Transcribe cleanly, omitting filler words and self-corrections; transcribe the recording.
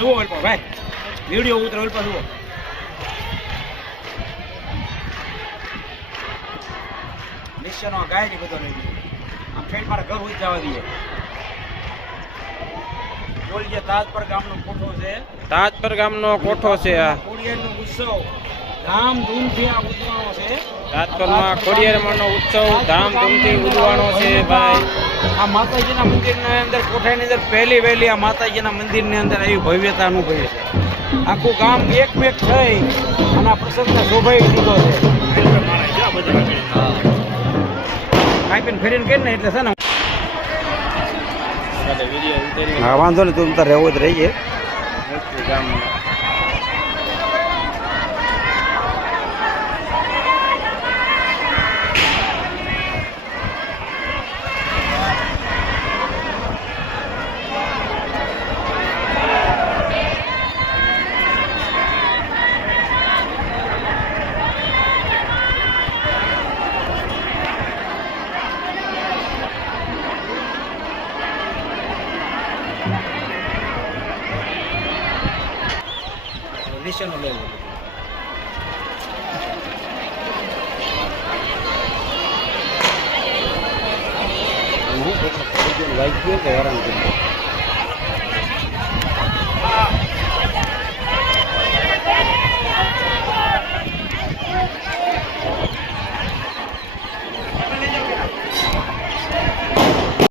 જુઓ ભાઈ વિડીયો ઉતરો જુઓ નિશ્ચયનો ગાય ની બધો લઈ દીધો આમ ફેટ મારા ઘર ઉજ જવા દઈએ બોલીએ તાજપર ગામનો કોઠો છે તાજપર ગામનો કોઠો છે આ ખોડિયારનો ઉત્સવ ધામધૂમથી આ ઉજવવાનો છે તાજપરમાં ખોડિયારમાંનો ઉત્સવ ધામધૂમથી ઉજવવાનો છે ભાઈ આ માતાજીના મંદિરની અંદર કોઠાની અંદર પહેલી વહેલી આ માતાજીના મંદિરની અંદર એવી ભવ્યતા અનુભવી છે આખું ગામ એકમેક થઈ અને આ પ્રસંગને શોભાવી દીધો છે કાંઈ ફેરીને કરી ને એટલે છે ને હા વાંધો નહીં તું તાર રહેવું જ રહીએ ગામમાં નિશાનો લઈ લો હું વાઈક ગયો તો હેરાન કરી